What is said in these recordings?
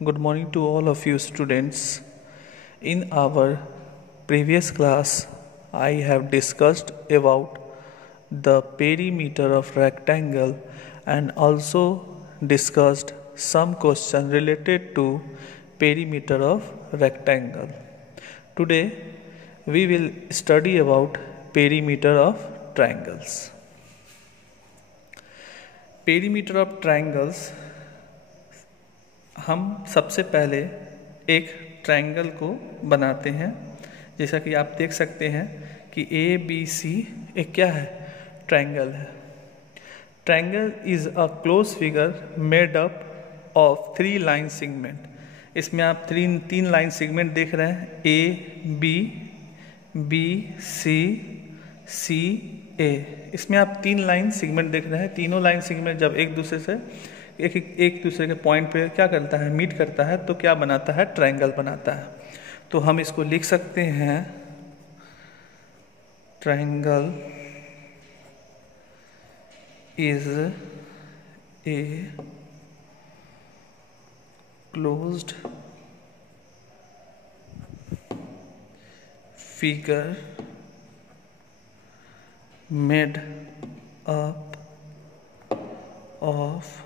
Good morning to all of you students. In our previous class, I have discussed about the perimeter of rectangle and also discussed some question related to perimeter of rectangle. Today, we will study about perimeter of triangles. Perimeter of triangles हम सबसे पहले एक triangle को बनाते हैं। जैसा कि आप देख सकते हैं कि ए बी सी एक क्या है, ट्रायंगल है। Triangle is a close figure made up of 3 line segment. इसमें आप तीन लाइन सेगमेंट देख रहे हैं, ए बी सी सी ए। इसमें आप 3 लाइन सेगमेंट देख रहे हैं। तीनों लाइन सेगमेंट जब एक दूसरे से एक दूसरे के पॉइंट पे क्या करता है, मीट करता है, तो क्या बनाता है, ट्रायंगल बनाता है। तो हम इसको लिख सकते हैं triangle is a closed figure made up of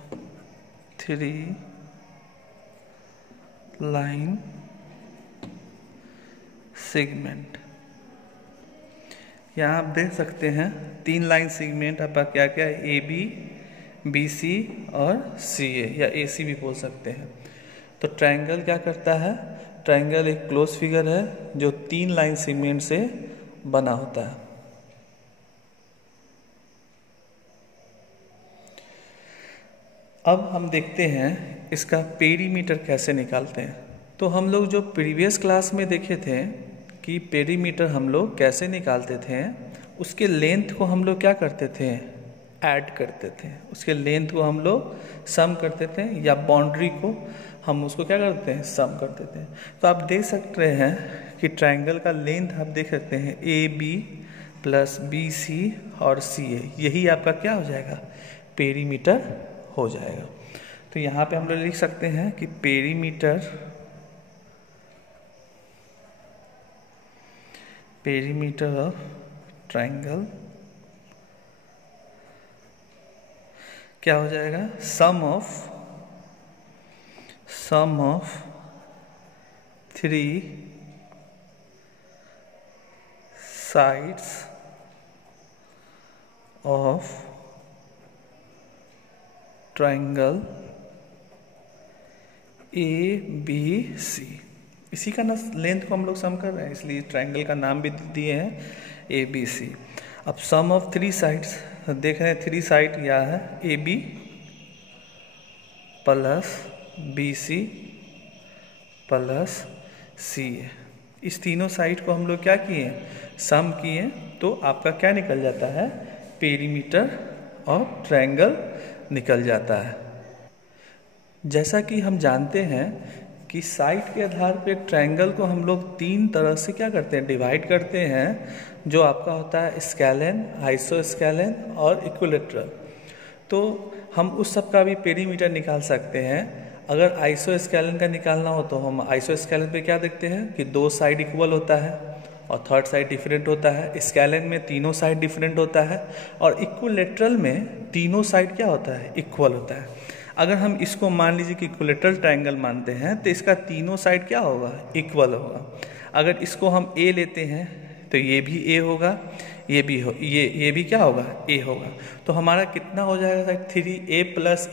3 line segment. यहाँ आप देख सकते हैं 3 लाइन सेगमेंट आपका क्या क्या है, ए बी सी और सी ए, या ए सी भी बोल सकते हैं। तो ट्रायंगल क्या करता है, ट्रायंगल एक क्लोज फिगर है जो 3 लाइन सेगमेंट से बना होता है। अब हम देखते हैं इसका पेरीमीटर कैसे निकालते हैं। तो हम लोग जो प्रीवियस क्लास में देखे थे कि पेरीमीटर हम लोग कैसे निकालते थे, उसके लेंथ को हम लोग क्या करते थे, ऐड करते थे। उसके लेंथ को हम लोग सम करते थे, या बाउंड्री को हम उसको क्या करते हैं, सम करते थे। तो आप देख सकते हैं कि ट्रायंगल का लेंथ आप देख सकते हैं A B plus B C और सी ए, यही आपका क्या हो जाएगा, पेरीमीटर हो जाएगा। तो यहाँ पे हम लोग लिख सकते हैं कि पेरीमीटर ऑफ ट्रायंगल क्या हो जाएगा, sum of 3 sides of triangle A B C. इसी का ना लेंथ को हम लोग सम कर रहे हैं, इसलिए ट्रायंगल का नाम भी दिए हैं ए बी सी। अब सम ऑफ 3 साइड्स देख रहे हैं, 3 साइड क्या है, A B plus B C plus C A. इस तीनों साइड को हम लोग क्या किए, सम किए, तो आपका क्या निकल जाता है, पेरीमीटर ऑफ ट्रायंगल निकल जाता है। जैसा कि हम जानते हैं कि साइड के आधार पे ट्रायंगल को हम लोग 3 तरह से क्या करते हैं, डिवाइड करते हैं, जो आपका होता है स्केलेन, आइसोस्केलेन और इक्विलेटरल। तो हम उस सब का भी पेरीमीटर निकाल सकते हैं। अगर आइसोस्केलेन का निकालना हो तो हम आइसोस्केलेन पे क्या देखते हैं कि 2 साइड इक्वल होता है और 3rd साइड डिफरेंट होता है। स्केलेन में तीनों साइड डिफरेंट होता है, और इक्विलेटरल में तीनों साइड क्या होता है, इक्वल होता है। अगर हम इसको मान लीजिए कि इक्विलेटरल ट्रायंगल मानते हैं, तो इसका तीनों साइड क्या होगा, इक्वल होगा। अगर इसको हम ए लेते हैं तो ये भी ए होगा, ये भी क्या होगा, ए होगा। तो हमारा कितना हो जाएगा, 3a प्लस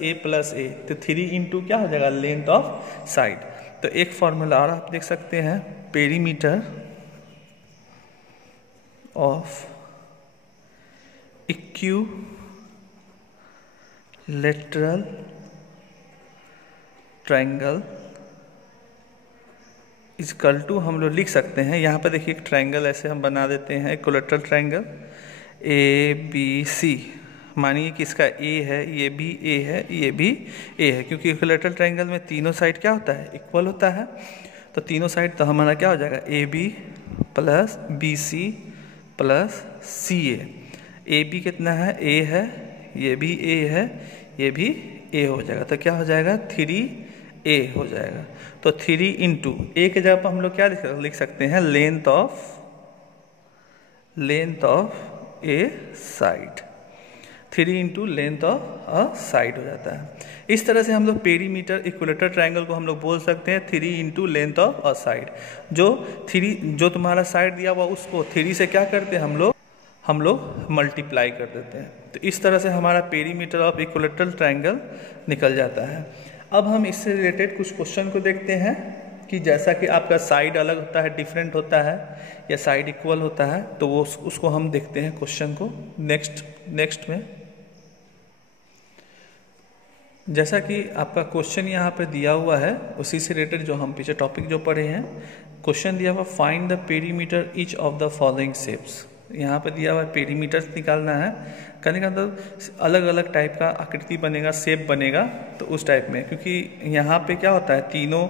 ए, तो 3 इंटू क्या हो जाएगा, लेंथ ऑफ साइड। तो एक फॉर्मूला और आप देख सकते हैं, perimeter of equilateral triangle equal to, हम लोग लिख सकते हैं, यहाँ पर देखिए एक ट्रायंगल ऐसे हम बना देते हैं, equilateral triangle A B C. मानिए कि इसका ए है, ये भी ए है, ये भी ए है, क्योंकि इक्विलेटरल ट्रायंगल में तीनों साइड क्या होता है, इक्वल होता है। तो तीनों साइड तो हमारा क्या हो जाएगा, A B plus B C plus C A B कितना है, ए है, ये भी ए है, ये भी ए हो जाएगा। तो क्या हो जाएगा, 3 ए हो जाएगा। तो 3 इंटू ए के जगह पर हम लोग क्या लिख सकते हैं, length of A side, 3 into length of a side हो जाता है। इस तरह से हम लोग पेरीमीटर इक्विलेटरल ट्रायंगल को हम लोग बोल सकते हैं 3 into length of a side. जो तुम्हारा साइड दिया हुआ उसको 3 से क्या करते हैं हम लोग मल्टीप्लाई कर देते हैं। तो इस तरह से हमारा पेरीमीटर ऑफ इक्विलेटरल ट्रायंगल निकल जाता है। अब हम इससे रिलेटेड कुछ क्वेश्चन को देखते हैं कि जैसा कि आपका साइड अलग होता है, डिफरेंट होता है, या साइड इक्वल होता है, तो वो उसको हम देखते हैं क्वेश्चन को नेक्स्ट में। जैसा कि आपका क्वेश्चन यहाँ पे दिया हुआ है, उसी से रिलेटेड जो हम पीछे टॉपिक जो पढ़े हैं, क्वेश्चन दिया हुआ find the perimeter each of the following shapes. यहाँ पे दिया हुआ पेरीमीटर निकालना है, कहने का मतलब अलग अलग टाइप का आकृति बनेगा, शेप बनेगा, तो उस टाइप में, क्योंकि यहाँ पे क्या होता है, तीनों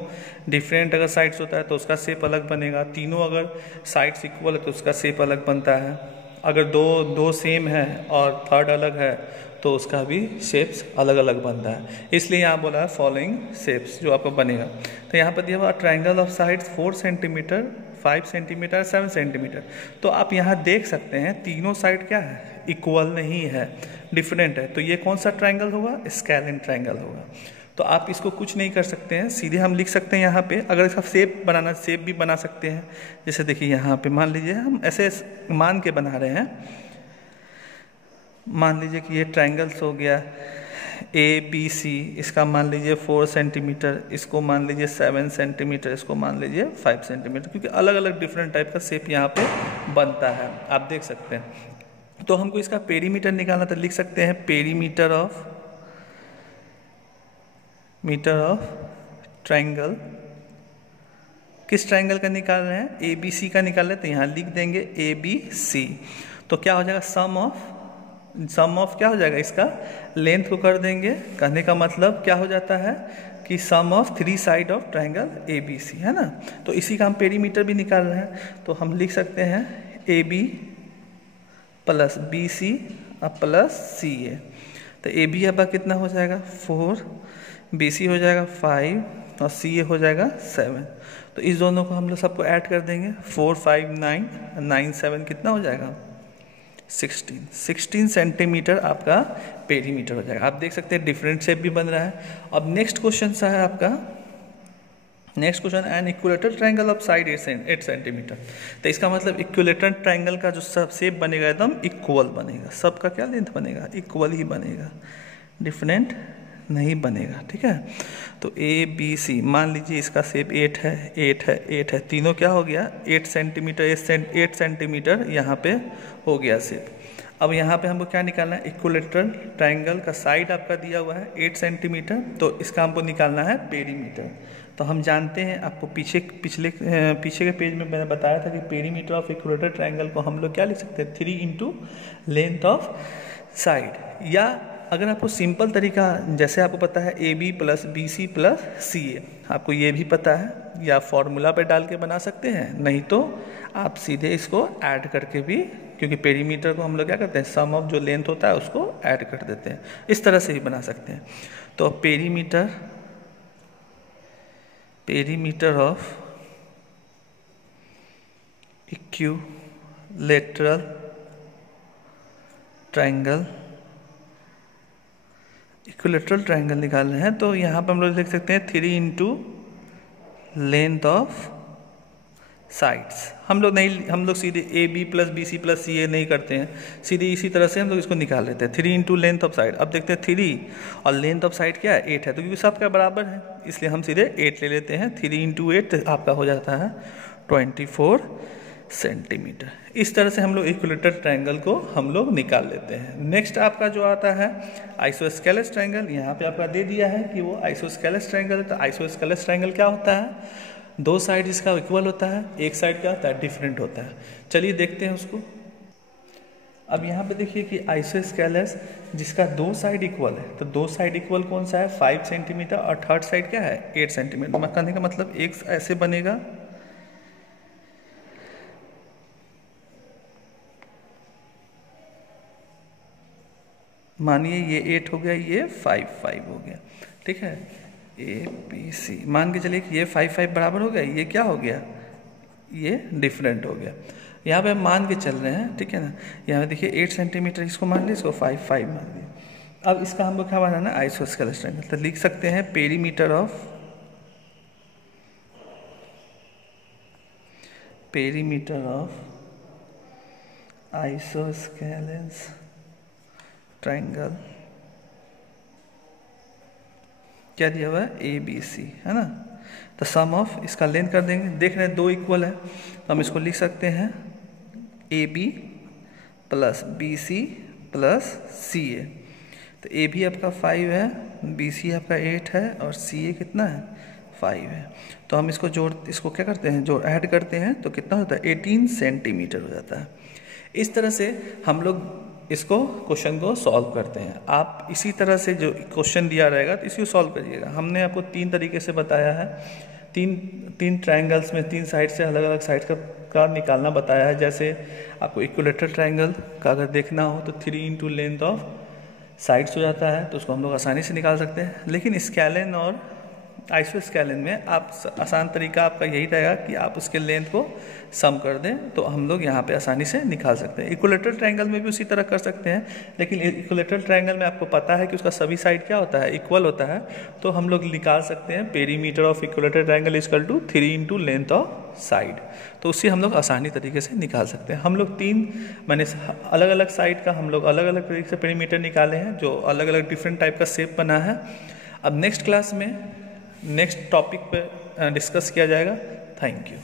डिफरेंट अगर साइड्स होता है तो उसका शेप अलग बनेगा, तीनों अगर साइड्स इक्वल है तो उसका शेप अलग बनता है, अगर दो सेम है और थर्ड अलग है तो उसका भी शेप्स अलग अलग बनता है। इसलिए यहाँ बोला है फॉलोइंग शेप्स जो आपको बनेगा। तो यहाँ पर दिया हुआ triangle of sides 4 centimetre, 5 centimetre, 7 centimetre. तो आप यहाँ देख सकते हैं तीनों साइड क्या है, इक्वल नहीं है, डिफरेंट है। तो ये कौन सा ट्रायंगल होगा, स्केलिन ट्रायंगल होगा। तो आप इसको कुछ नहीं कर सकते हैं, सीधे हम लिख सकते हैं यहाँ पे। अगर इसका शेप भी बना सकते हैं, जैसे देखिए यहाँ पे मान लीजिए हम ऐसे मान के बना रहे हैं, मान लीजिए कि ये ट्रायंगल्स हो गया ABC, इसका मान लीजिए 4 सेंटीमीटर, इसको मान लीजिए 7 सेंटीमीटर, इसको मान लीजिए 5 सेंटीमीटर, क्योंकि अलग अलग डिफरेंट टाइप का शेप यहाँ पे बनता है, आप देख सकते हैं। तो हमको इसका पेरीमीटर निकालना, तो लिख सकते हैं पेरीमीटर ऑफ ट्रायंगल। किस ट्रायंगल का निकाल रहे हैं, ABC का निकाल रहे हैं, तो यहाँ लिख देंगे ABC। तो क्या हो जाएगा, सम ऑफ क्या हो जाएगा, इसका लेंथ को कर देंगे। कहने का मतलब क्या हो जाता है कि sum of 3 side of triangle ABC, है ना। तो इसी का हम पेरीमीटर भी निकाल रहे हैं, तो हम लिख सकते हैं AB plus BC plus CA। तो AB आपका कितना हो जाएगा 4, BC हो जाएगा 5 और CA हो जाएगा 7। तो इस दोनों को हम लोग सबको ऐड कर देंगे, 4 5 9 9 7 कितना हो जाएगा 16 सेंटीमीटर आपका पेरीमीटर हो जाएगा। आप देख सकते हैं डिफरेंट शेप भी बन रहा है। अब नेक्स्ट क्वेश्चन सा है आपका, next question, an equilateral triangle of side 8 centimetre. तो इसका मतलब इक्विलेटरल ट्रायंगल का जो सब शेप बनेगा एकदम इक्वल बनेगा, सबका क्या लेंथ बनेगा, इक्वल ही बनेगा, डिफरेंट नहीं बनेगा, ठीक है। तो ABC मान लीजिए इसका शेप 8 है, तीनों क्या हो गया 8 सेंटीमीटर यहाँ पे हो गया शेप। अब यहाँ पे हमको क्या निकालना है, इक्विलेटरल ट्रायंगल का साइड आपका दिया हुआ है 8 सेंटीमीटर, तो इसका हमको निकालना है पेरीमीटर। तो हम जानते हैं, आपको पीछे के पेज में मैंने बताया था कि पेरीमीटर ऑफ इक्विलेटरल ट्रायंगल को हम लोग क्या लिख सकते हैं, 3 इंटू लेंथ ऑफ साइड। या अगर आपको सिंपल तरीका, जैसे आपको पता है AB plus BC plus CA, आपको ये भी पता है, या फॉर्मूला पे डाल के बना सकते हैं, नहीं तो आप सीधे इसको ऐड करके भी, क्योंकि पेरीमीटर को हम लोग क्या करते हैं, सम ऑफ जो लेंथ होता है उसको ऐड कर देते हैं, इस तरह से ही बना सकते हैं। तो perimeter of equilateral triangle, equilateral triangle निकाल रहे हैं, तो यहाँ पर हम लोग लिख सकते हैं 3 इंटू लेंथ ऑफ साइड्स। हम लोग सीधे AB plus BC plus CA नहीं करते हैं, सीधे इसी तरह से हम लोग इसको निकाल लेते हैं 3 इंटू लेंथ ऑफ साइड। अब देखते हैं 3 और लेंथ ऑफ साइड क्या है 8 है, तो क्योंकि सबका बराबर है इसलिए हम सीधे 8 ले लेते हैं। 3 इंटू 8 आपका हो जाता है 24 सेंटीमीटर। इस तरह से हम लोग इक्विलेटरल ट्रायंगल को हम लोग निकाल लेते हैं। नेक्स्ट आपका जो आता है आइसोस्केलेस ट्रायंगल, यहाँ पे आपका दे दिया है कि वो आइसोस्केलेस ट्रायंगल है। तो आइसोस्केलेस ट्रायंगल क्या होता है, 2 साइड इसका इक्वल होता है, एक साइड क्या होता है डिफरेंट होता है। चलिए देखते हैं उसको। अब यहाँ पे देखिए कि आइसोस्केलेस जिसका 2 साइड इक्वल है, तो 2 साइड इक्वल कौन सा है 5 सेंटीमीटर और थर्ड साइड क्या है 8 सेंटीमीटर। कहने का मतलब एक ऐसे बनेगा, मानिए ये 8 हो गया, ये 5 हो गया, ठीक है। ABC। मान के चलिए कि ये 5 5 बराबर हो गया, ये क्या हो गया, ये डिफरेंट हो गया। यहाँ पे हम मान के चल रहे हैं, ठीक है ना। यहाँ पे देखिए 8 सेंटीमीटर इसको मान लिया, इसको 5 5 मान लिया। अब इसका हम लोग क्या बनाना है, आइसोस्केलेस ट्रायंगल। तो लिख सकते हैं पेरीमीटर ऑफ आइसोस्केलेस ट्रायंगल क्या दिया हुआ है, ABC, है ना। तो सम ऑफ इसका लेंथ कर देंगे, देख रहे हैं 2 इक्वल है, तो हम इसको लिख सकते हैं AB plus BC plus CA। तो AB आपका 5 है, BC आपका 8 है और CA कितना है, 5 है। तो हम इसको क्या करते हैं, जो ऐड करते हैं तो कितना होता है, 18 सेंटीमीटर हो जाता है। इस तरह से हम लोग इसको क्वेश्चन को सॉल्व करते हैं। आप इसी तरह से जो क्वेश्चन दिया रहेगा तो इसी को सॉल्व करिएगा। हमने आपको 3 तरीके से बताया है, तीन ट्रायंगल्स में 3 साइड से अलग अलग साइड का निकालना बताया है। जैसे आपको इक्विलेटरल ट्रायंगल का अगर देखना हो तो 3 इंटू लेंथ ऑफ साइड्स हो जाता है, तो उसको हम लोग आसानी से निकाल सकते हैं। लेकिन स्केलिन और आइसोस्केलिन में आप आसान तरीका आपका यही रहेगा कि आप उसके लेंथ को सम कर दें, तो हम लोग यहाँ पे आसानी से निकाल सकते हैं। इक्विलेटरल ट्रायंगल में भी उसी तरह कर सकते हैं, लेकिन इक्विलेटरल ट्रायंगल में आपको पता है कि उसका सभी साइड क्या होता है, इक्वल होता है। तो हम लोग निकाल सकते हैं perimeter of equilateral triangle equal to 3 into length of side. तो उससे हम लोग आसानी तरीके से निकाल सकते हैं। हम लोग 3 मैंने अलग अलग साइड का हम लोग अलग अलग तरीके से पेरीमीटर निकाले हैं, जो अलग अलग डिफरेंट टाइप का शेप बना है। अब नेक्स्ट क्लास में नेक्स्ट टॉपिक पे डिस्कस किया जाएगा। Thank you.